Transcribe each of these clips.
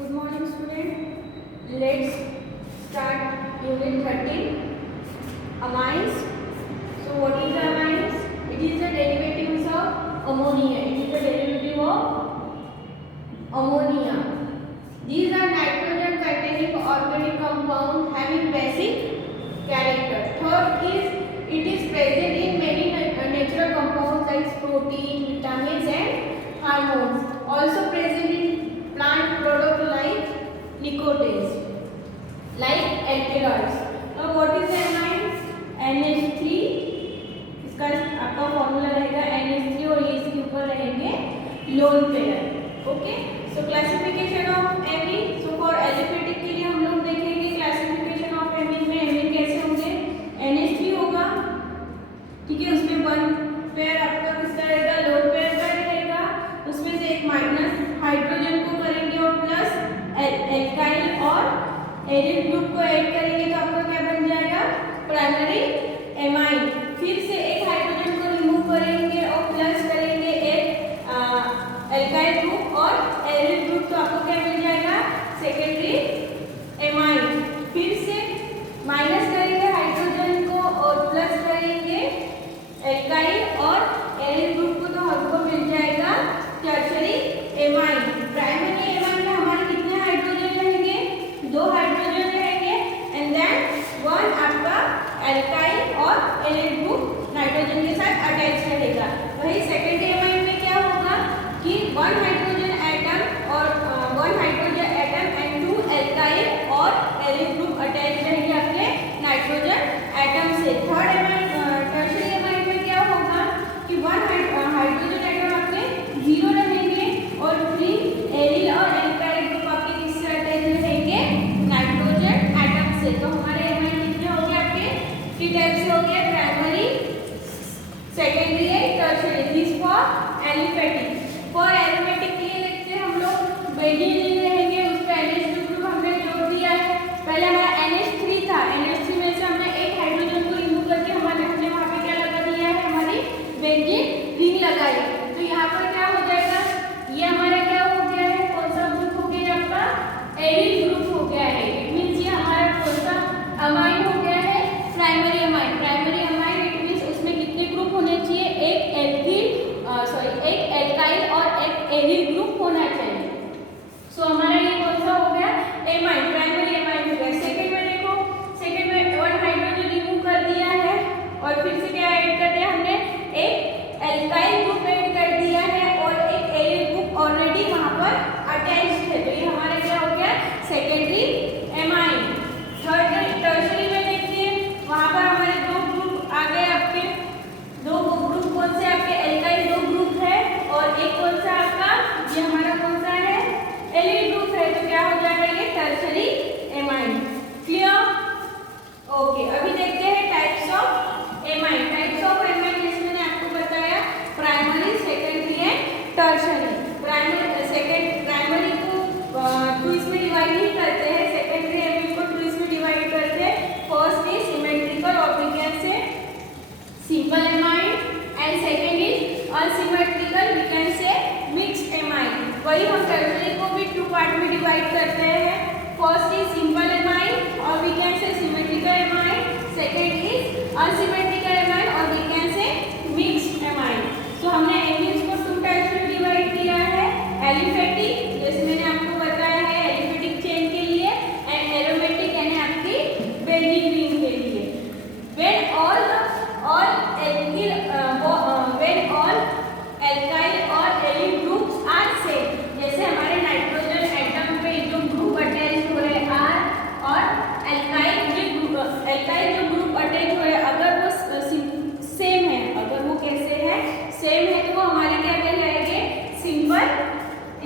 Good morning, student. Let's start unit 13. Amines. So, what is amines? It is the derivatives of ammonia. It is the derivative of ammonia. These are nitrogen-containing organic compound having basic character. Third is it is present in many natural compounds like protein, vitamins, and hormones. Also present in plant product like nicotides, like alkaloids. Now what is amine? NH3 इसका आपका formula रहेगा NH3 और ये इसके ऊपर रहेंगे lone pair. Okay, so classification of amine. So for aliphatic के लिए हम लोग देखेंगे क्लासिफिकेशन ऑफ एमीन में एमीन कैसे होंगे. NH3 होगा, ठीक है, उसमें वन पेयर आपका किसका रहेगा, लोन पेयर का रहेगा. उसमें से एक माइनस हाइड्रोजन को करेंगे और प्लस एल्काइल और एरिल ग्रुप को ऐड करेंगे तो आपका क्या बन जाएगा, प्राइमरी एमाइन. फिर से एक हाइड्रोजन को रिमूव करेंगे और प्लस करेंगे एक एल्काइल ग्रुप और एरिल ग्रुप तो आपको क्या मिल जाएगा, सेकेंडरी एमाइन. फिर से माइनस करेंगे हाइड्रोजन को और प्लस करेंगे एल्काइल और एरिल ग्रुप को तो हमको मिल जाएगा टर्शरी एमाइन. प्राइमरी एमाइन में हमारे कितने हाइड्रोजन रहेंगे, दो हाइड्रोजन रहेंगे एंड देन वन आपका एल्काइल और एरिल ग्रुप नाइट्रोजन के साथ अटैच रहेगा. वही सेकेंडरी एमाइन में क्या होगा कि वन हाइड्रोजन एटम और one hydrogen atom and two alkyl और एरिल ग्रुप अटैच रहेंगे आपके नाइट्रोजन एटम से. थर्ड एमाइन टर्शरी एमाइन में क्या होगा कि वन हाइड्रोजन एटम आपके जीरो रहेंगे और थ्री एरिल और एल्काइल ग्रुप आपके किससे अटैच रहेंगे, नाइट्रोजन एटम से. तो हमारे एमाइन कितने हो गए आपके, थ्री टाइप से हो गए, primary, secondary and tertiary. This for aliphatic. For aromatic के लिए देखते हैं हम लोग बेंजीन रहेंगे, उस पर NH2 ग्रुप हमने जोड़ दिया है. पहले हमारा NH3 था, NH3 में से हमने एक हाइड्रोजन को रिमूव करके हमने वहाँ पे क्या लगा दिया है, हमारी बेंजीन रिंग लगाई. तो यहाँ पर क्या हो जाएगा, ये हमारा क्या हो गया है, कौन सा ग्रुप हो गया आपका, एरिल ग्रुप हो गया है. इट मीन्स ये हमारा कौन सा अमाइन हो गया है, primary amine. Primary amine it means उसमें कितने ग्रुप होने चाहिए, एक एक एल्काइल और एक एरिल ग्रुप होना चाहिए. सो हमारा ये कौन सा हो गया, एमाइन, प्राइमरी एमाइन हो गया. सेकंड में देखो, सेकंड में वन हाइड्रोजन रिमूव कर दिया है और फिर से क्या ऐड कर दिया हमने, एक एल्काइल ग्रुप ऐड कर दिया है और एक एरिल ग्रुप ऑलरेडी वहां पर अटैच्ड है. तो ये हमारा क्या हो गया, सेकेंडरी एमाइन. थर्ड टर्शरी में देखिए, वहां पर हमारे दो ग्रुप आ गए आपके, दो ग्रुप कौन से आपके, एल्काइल दो ग्रुप है और एक कौन सा आपका, ये हमारा कौन सा है, एरिल ग्रुप है. तो क्या हो जाएगा ये टर्शरी एमाइन. क्लियर. ओके, अभी देखते हैं types of amine. Types of amine जैसे मैंने आपको बताया, primary, secondary and tertiary. Primary को टू इसमें डिवाइड नहीं करते हैं, सेकेंडरी एमाइन को टू इसमें डिवाइड करते हैं. फर्स्ट इज सिमेट्रिकल और we can say simple amine and second is unsymmetrical, we can say mixed amine. वही हम टर्शरी को भी टू पार्ट में डिवाइड करते हैं. फर्स्ट इज सिंपल एमाइन और we can say symmetrical amine, second is unsymmetrical amine और we can say mixed amine. So हमने एमीन्स को टू टाइप्स में डिवाइड किया है, एलिफेटिक जैसे मैंने आपको बताया है एलिफेटिक चेन के लिए एंड एरोमेटिक यानी आपकी बेंजीन रिंग के लिए. व्हेन ऑल एल्काइल और एरिल ग्रुप्स आर सेम. जैसे हमारे नाइट्रोजन एटम पे जो ग्रुप अटैच हो रहे आर और एल्काइल जो ग्रुप अटैच हो रहे, अगर वो सेम है, अगर वो कैसे है, सेम है, तो वो हमारे क्या कहलाएंगे, सिंपल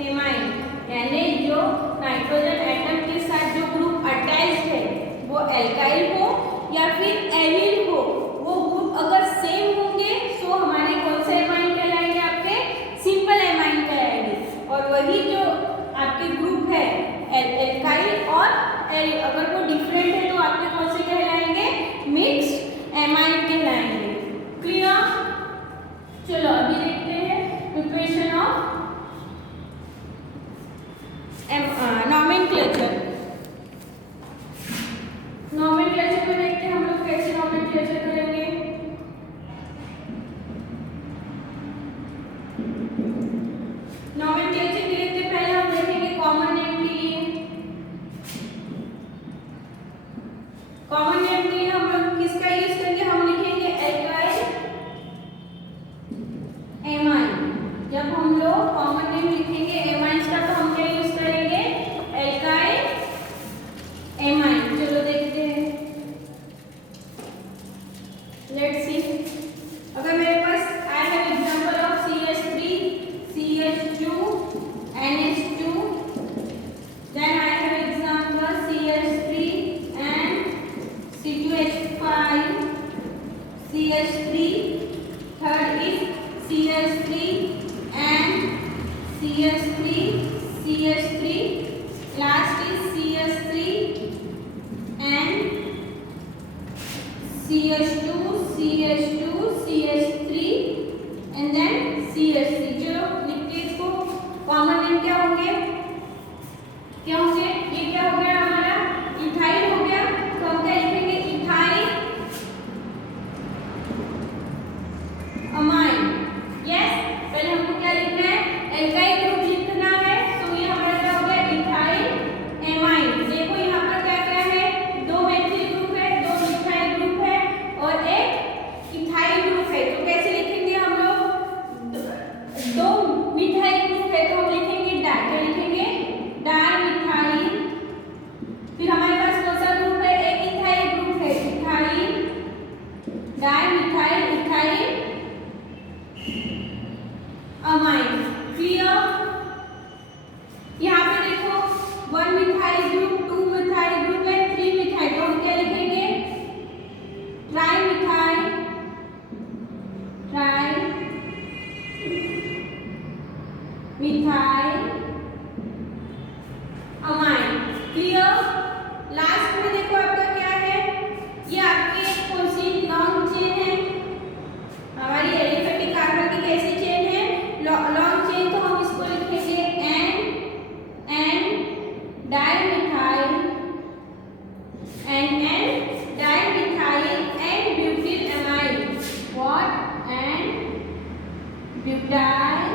एमाइन. यानी जो नाइट्रोजन एटम के साथ जो ग्रुप अटैच है वो एल्काइल हो या फिर एरिल हो, वो ग्रुप अगर सेम होंगे तो हमारे कौन से एमाइन कहलाएंगे, आपके सिंपल एमाइन कहलाएंगे. और वही जो आपके ग्रुप है एल्काइल और एरिल, अगर वो डिफरेंट है तो आपके कौन से कहलाएंगे, मिक्स्ड एमाइन कहलाएंगे. क्लियर. चलो अभी देखते हैं प्रिपरेशन ऑफ नॉमिनल नोमेनक्लेचर करेंगे। नोमेनक्लेचर के लिए पहले हम देखेंगे कॉमन नेम के लिए। कॉमन नेम के लिए हम लोग किसका यूज करेंगे? हम लिखेंगे एल्काइल एमाइन। जब हम लोग कॉमन नेम लिखेंगे एमाइंस का, तो हम क्या यूज करेंगे? Alkyl amine. चलो देखते हैं, लेट्स सी। अगर मेरे पास I have example of CH3 CH2 NH2, then I have example CH3 and C2H5 CH3, third is CH3 and CH3 CH3, last is CH3 and CH2 CH2 CH3 and then CH3। चलो लिखते हैं इसको। Common name क्या होंगे? क्या होंगे? ये क्या हो गया हमारा? इथाइल हो गया। तो हम क्या लिखेंगे? Ethyl amine. यस, पहले हमको क्या लिखना है? एल्काइल ग्रुप लिखना है। तो ये हमारा क्या हो गया? Ethyl amine. देखो यहाँ पर क्या क्या है? दो मेथिल ग्रुप है, दो मिथाइल ग्रुप है और एक इथाइल ग्रुप है। तो कैसे लिखेंगे हम लोग? दो मिथाइल ग्रुप है तो हम लिखेंगे डाई। क्या लिखेंगे? Di methyl. फिर हमारे पास कौन सा ग्रुप है? एक इथाइल ग्रुप है, ethyl di methyl ethyl amine. Clear? यहाँ पे देखो 1 मिथाइल ग्रुप, 2 मिथाइल ग्रुप है, 3 मिथाइल। तो हम क्या लिखेंगे? Tri methyl, tri methyl amine. Clear? Last में देखो आपका क्या है? ये आपकी एक कौन सी लॉन्ग चेन है? हमारी एलिफेटिक कार्बन की कैसी चेन है? Long chain. तो हम इसको लिखेंगे N dimethyl N dimethyl and butyl amine. What? And butyl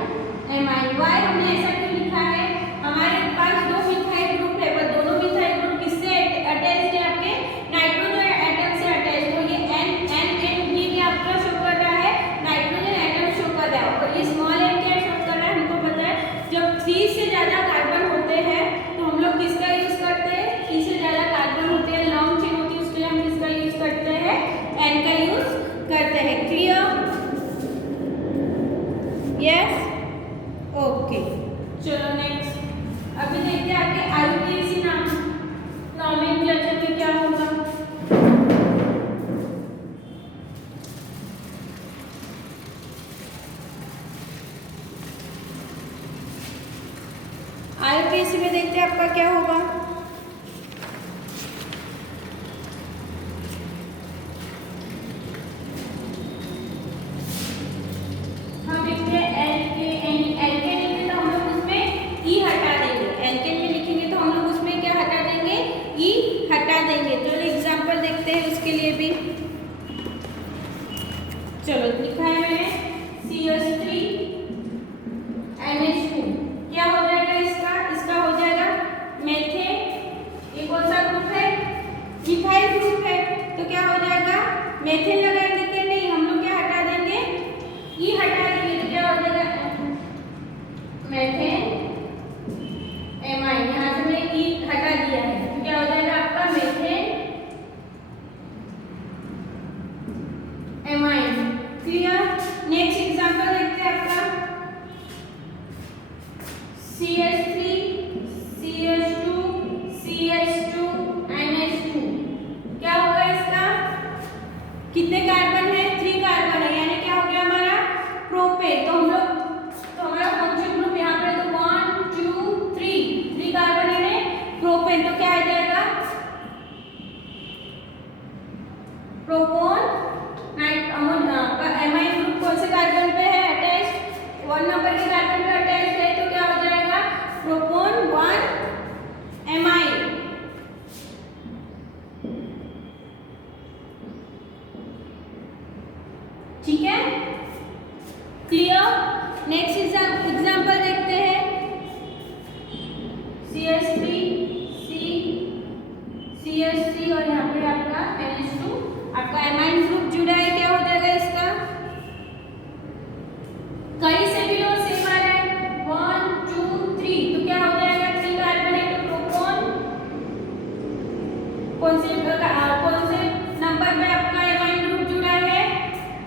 amine. Why हमने ऐसा क्यों लिखा है? हमारे पास दो मिथाइल ग्रुप है, पर दोनों मिथाइल ग्रुप किससे अटैच्ड है? आपके नाइट्रोजन एटम से अटैच्ड। तो ये N ये आपका शो कर रहा है, नाइट्रोजन एटम शो कर रहा है। और ये स्मॉल n क्या शो कर रहा है? हमको पता है जब 3 से ज्यादा कार्बन होते हैं तो हम लोग किसका यूज करते हैं? 3 से ज्यादा कार्बन होते हैं, लॉन्ग चेन होती है, उसके लिए हम किसका यूज करते हैं? N का यूज करते हैं। क्लियर? Yes, okay. चलो नेक्स्ट, अभी देखते हैं आपके IUPAC नाम नोमेनक्लेचर में क्या होगा। IUPAC में देखते हैं आपका क्या होगा। हम देखते हैं एल्केन लिखेंगे तो हम लोग उसमें ई हटा देंगे। एल्केन में लिखेंगे तो हम लोग उसमें क्या हटा देंगे? ई हटा देंगे। तो एग्जांपल देखते हैं उसके लिए भी। चलो लिखा है मैंने CH3 NH2। क्या हो जाएगा इसका? इसका हो जाएगा मेथेन। ये कौन सा ग्रुप है? मिथाइल ग्रुप है। तो क्या हो जाएगा? मेथेन लगाएंगे कि नहीं? हम लोग क्या हटा देंगे? ई हटा देंगे। तो क्या हो जाएगा? Methane amine. यहाँ से मैंने ई हटा दिया है तो क्या हो जाएगा आपका? Methane amine. Clear? Next example देखते हैं आपका CH3 CH2 CH2 NH2। क्या होगा इसका? कितने CH3 CH3 और यहाँ पे आपका NH2 आपका एमाइन ग्रुप जुड़ा है। क्या हो जाएगा इसका? कहीं से भी लो सेम आ रहा है 1 2 3 तो क्या हो जाएगा? 3 कार्बन है तो प्रोटॉन कौन से नंबर पे आपका एमाइन ग्रुप जुड़ा है?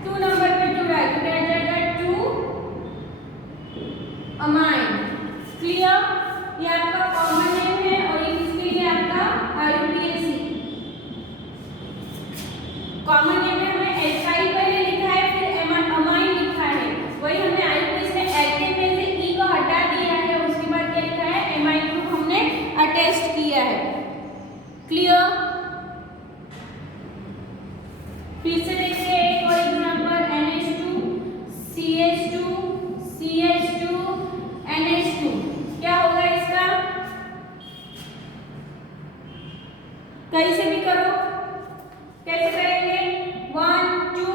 2 नंबर पे जुड़ा है तो क्या आ जाएगा 2 अमाइन। क्लियर? ये आपका कॉमन नेम है और ये किसके लिए? आपका IUPAC। कॉमन नेम में हमें एल्काइल पहले लिखा है फिर अमाइन लिखा है, वही हमने IUPAC में एल्केन में से ई को हटा दिया है, उसके बाद क्या लिखा है? एमाइन ग्रुप हमने अटैच किया है। क्लियर? फिर से देखिए एक और example NH2 CH2 CH2 NH2 क्या होगा इसका? कहीं से भी करो। कैसे करेंगे? 1 2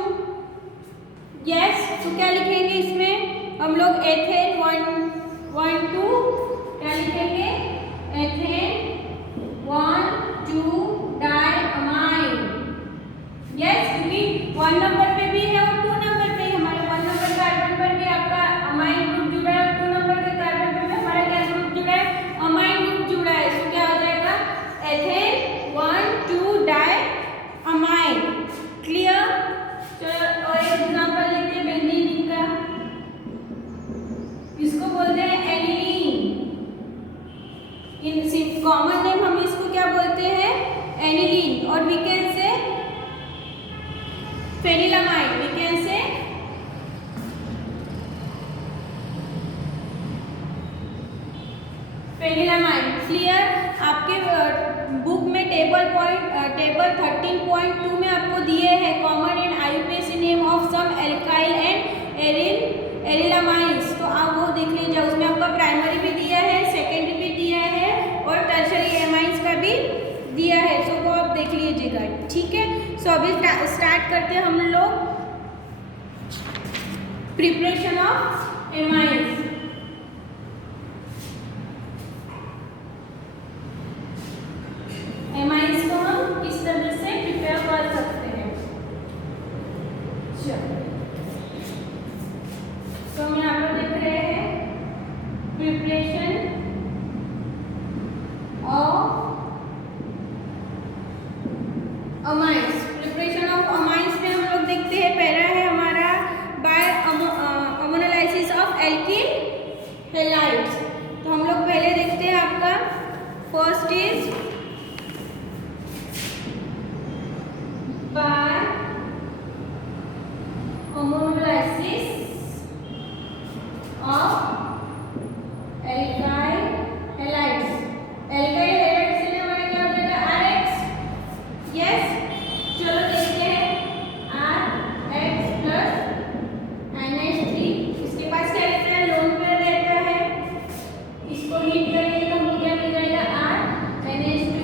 यस तो क्या लिखेंगे इसमें हम लोग? एथेन 1 2 क्या लिखेंगे? Ethane 1 2 die amine. यस क्योंकि 1 नंबर पे भी है और 2 नंबर पे हमारे 1 नंबर कार्बन पर भी आपका अमाइन ग्रुप जुड़ा है, 2 नंबर के कार्बन पर भी हमारा क्या ग्रुप जुड़ा है? अमाइन ग्रुप जुड़ा है। तो क्या हो जाएगा? Ethane 1 2 diamine. क्लियर? चलो और एक एग्जांपल लेते हैं बेंजीन का। इसको बोलते हैं एनिलीन। इन कॉमन नेम हम इसको क्या बोलते हैं? एनिलीन। और we can say फेनिलामाइन। We can say phenylamine. Clear? आपके बुक में टेबल 13.2 में आपको दिए हैं common and IUPAC name of some alkyl and arylamines, तो आप वो देख लीजिए। उसमें आपका प्राइमरी भी दिया है, सेकेंडरी भी दिया है और टर्शरी एमाइंस का भी दिया है, सो वो आप देख लीजिएगा। ठीक है, सो अभी स्टार्ट करते हैं हम लोग प्रिपरेशन ऑफ एमाइंस। एमाइंस को हम किस तरह से प्रिपेयर कर सकते हैं? चलो तो हम यहाँ पर देख रहे हैं preparation of amines. Preparation of amines में हम लोग देखते हैं पहला है हमारा by ammonolysis of alkyl halides. तो हम लोग पहले देखते हैं आपका first is by homolysis of alkyl halides। alkyl halides से हमारा क्या हो जाएगा? RH। यस चलो देखते हैं RH प्लस NH3। इसके पास क्या रहता है? लोन पेयर रहता है। इसको हीट करेंगे तो हमको क्या मिल जाएगा? R NH2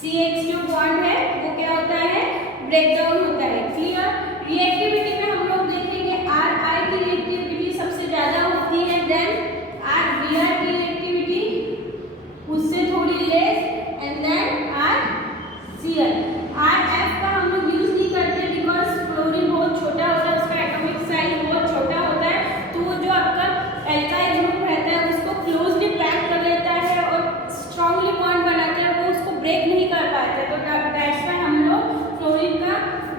CH2 बॉन्ड है वो क्या होता है, ब्रेक डाउन होता है। क्लियर। रिएक्टिविटी में हम लोग देखेंगे RI की रिएक्टिविटी सबसे ज्यादा होती है, देन RBr की रिएक्टिविटी उससे थोड़ी less, and then RCl। RF का हम लोग यूज नहीं करते बिकॉज क्लोरीन बहुत छोटा होता है, उसका एटॉमिक साइज बहुत छोटा होता है, तो वो जो आपका एल्काइल ग्रुप रहता है उसको क्लोजली पैक कर लेता है और स्ट्रांगली बॉन्ड बनाता है, वो उसको ब्रेक नहीं कर पाता। तो दैट्स व्हाई हम लोग क्लोरीन का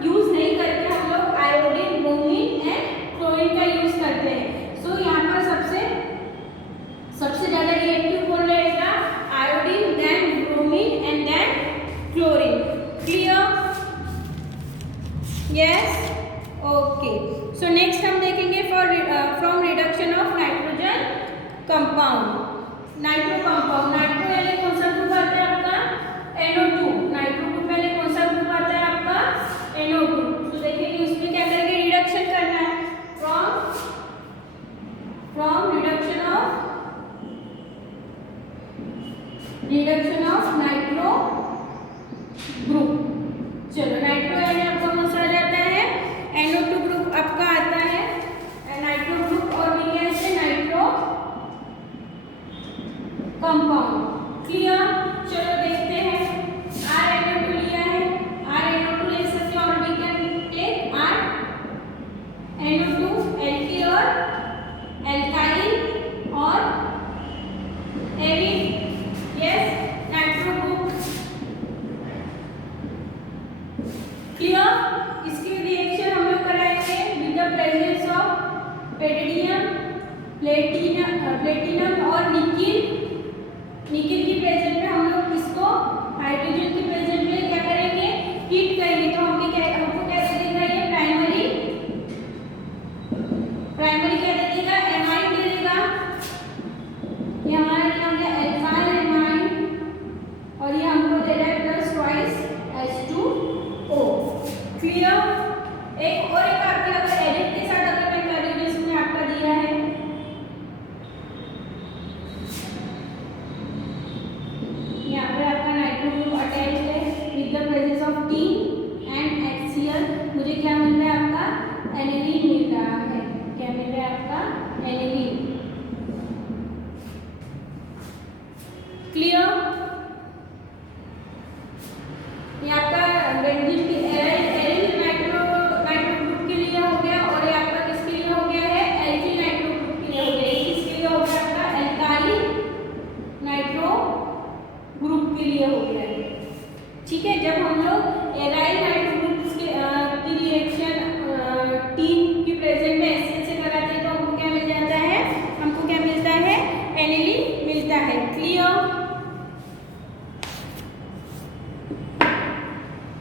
यूज नहीं करके हम लोग आयोडीन, ब्रोमीन एंड क्लोरीन का यूज करते हैं। सो यहाँ पर सबसे ज्यादा रिएक्टिव कौन रहेगा, iodine, then bromine and then chlorine. Clear. Yes, okay. So next हम देखेंगे from reduction of nitrogen compound. Nitro compound, nitro पहले कौन सा ग्रुप आता है आपका, NO2। नाइट्रो को पहले कौन सा ग्रुप आता है आपका, NO2। तो देखेंगे उसमें क्या करेंगे, रिडक्शन करना है from reduction of nitro group. चलो नाइट्रो यानी आपका कौन सा आ जाता है, NO2 ग्रुप आपका आता है, नाइट्रो ग्रुप, और मीडियम से नाइट्रो कंपाउंड। क्लियर। चलो देखते हैं, RNO2 लिया है, RNO2 ले सकते हैं, और we can take RNO2 alkyl और एल्काइल और एविन। Yes, nitro group. क्लियर। इसकी रिएक्शन हम लोग कराएंगे with the presence of palladium, platinum और निकिल। निकिल की प्रेजेंट में हम लोग इसको हाइड्रोजन की प्रेजेंट में क्या करेंगे, हीट करेंगे। तो हमको क्या दे देगा, ये प्राइमरी क्या दे देगा, एमाइन दे देगा। ये हमारा क्या हो गया, एल्काइल एमाइन, और ये हमको दे रहा है प्लस ट्वाइस H2O। क्लियर। एक आपके अगर एडिट के साथ अगर मैं कर रही हूँ, इसमें आपका दिया है यहाँ पर आपका नाइट्रो ग्रुप अटैच है with the presence of T and HCl। मुझे क्या मिल रहा है, आपका एनिलीन मिल रहा है। क्या मिल रहा है आपका, एनिलीन। क्लियर। ये आपका बेंजीन की एरिल नाइट्रो ग्रुप के लिए हो गया, और ये आपका किसके लिए हो गया है, एल्किल नाइट्रो ग्रुप के लिए हो गया। ये किसके लिए हो गया, आपका एल्काइल नाइट्रो ग्रुप के लिए हो गया है। ठीक है। जब हम लोग एराइल नाइट्रो ग्रुप की रिएक्शन टीन की प्रेजेंट में HCl से कराते हैं, तो हमको क्या मिल जाता है, हमको क्या मिलता है, एनिलीन मिलता है। क्लियर।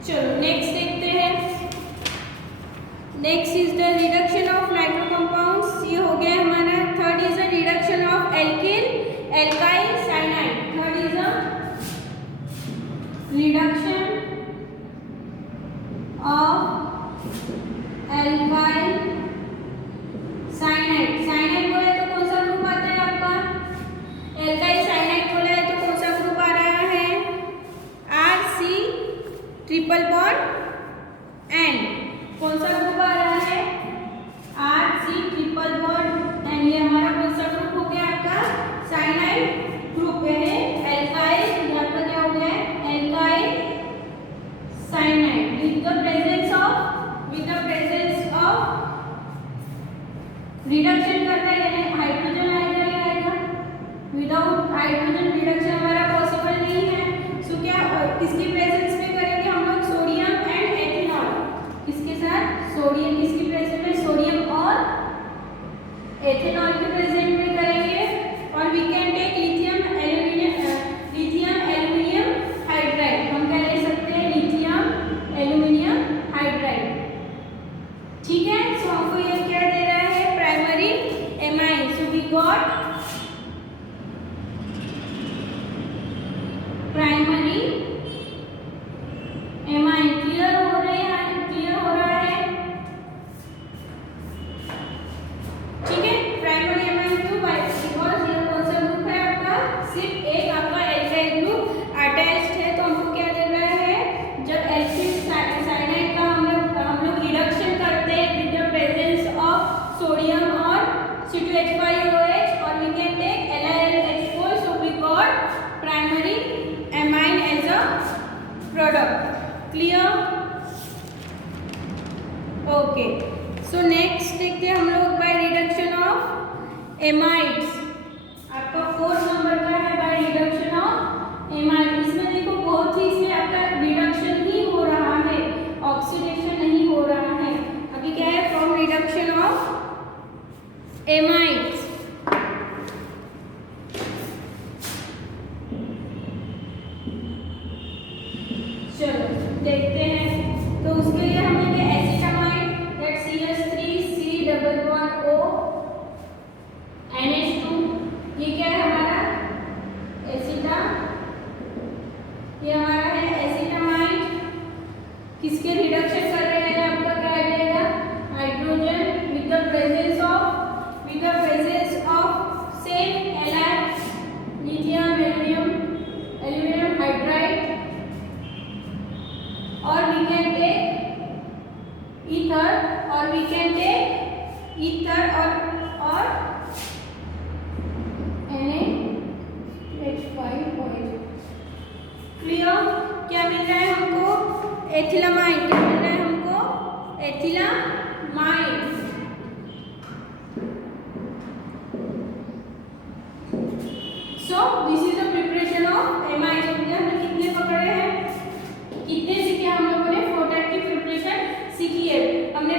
चलो नेक्स्ट देखते हैं। Next is the reduction of nitro compounds. ये हो गया हमारा। Third is the reduction of alkyl alkyl cyanide. Third is the reduction of alkyl cyanide. Cyanide बोले तो कौन सा ग्रुप आता है आपका, एल्काइल साइनाइड बोला है तो कौन सा ग्रुप आ रहा है, RC ट्रिपल बॉन्ड एंड। कौन सा ग्रुप आ रहा है, RC ट्रिपल बॉन्ड एंड। ये हमारा कौन सा ग्रुप हो गया, आपका साइनाइड ग्रुप है, एल्काइल। यहाँ पर क्या हो गया, alkyl cyanide with the presence of reduction करता है, यानी हाइड्रोजन आएगा, ये आएगा। विदाउट हाइड्रोजन रिडक्शन हमारा पॉसिबल नहीं है। सो क्या किसकी प्रेजेंस में करेंगे हम लोग, सोडियम एंड एथेनॉल। किसके साथ, सोडियम, किसकी प्रेजेंस में, सोडियम और एथेनॉल के प्रेजेंट में करेंगे। और we can take lithium aluminium hydride. हम क्या ले सकते हैं, लिथियम एल्यूमिनियम हाइड्राइड। ठीक है। सो हमको ये क्या दे रहा है, primary amine. So we got primary amine. Clear हो रहा है। ठीक है। प्राइमरी एमाइन क्यों, बिकॉज ये कौन सा ग्रुप है आपका, सिर्फ एक आपका एल्काइल ग्रुप अटैच्ड है, तो हमको क्या दे रहा product. Clear? Okay. So next देखते हैं हम लोग by reduction of amides. आपका 4 नंबर का है by reduction of amide. इसमें देखो बहुत ही इसमें आपका रिडक्शन ही हो रहा है, ऑक्सीडेशन नहीं हो रहा है. अभी क्या है, from reduction of amides. चलो देखते हैं. तो उसके लिए हमें क्या, acetamide, that CH3C double bond O NH2. ये क्या है हमारा ये हमारा है एसिटामाइड. किसके रिडक्शन कर रहे हैं, आपका क्या आ जाएगा, hydrogen with the presence of same halide, lithium, aluminium hydride. और we can take ether और NaH5 point. क्लियर? क्या मिल रहा है हमको, एथिलामाइड. क्या मिल रहा है हमको, ethylamide. So this is the preparation of amide. हमने कितने पकड़े हैं, कितने सीखे हम लोगों ने, फोटेट की प्रिपरेशन सीखी है हमने.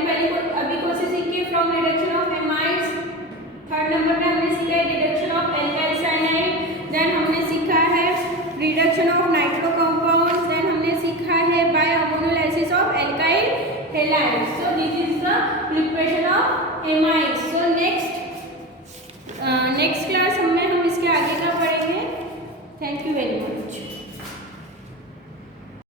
अभी कौन से सीखे, from reduction of amides. 3rd number पे हमने सीखा है reduction of alkyl cyanide. Then हमने सीखा है reduction of nitro compounds. Then हमने सीखा है by ammonolysis of alkyl halide. So this is the preparation of amides. So next class हम इसके आगे का पढ़ेंगे. Thank you very much.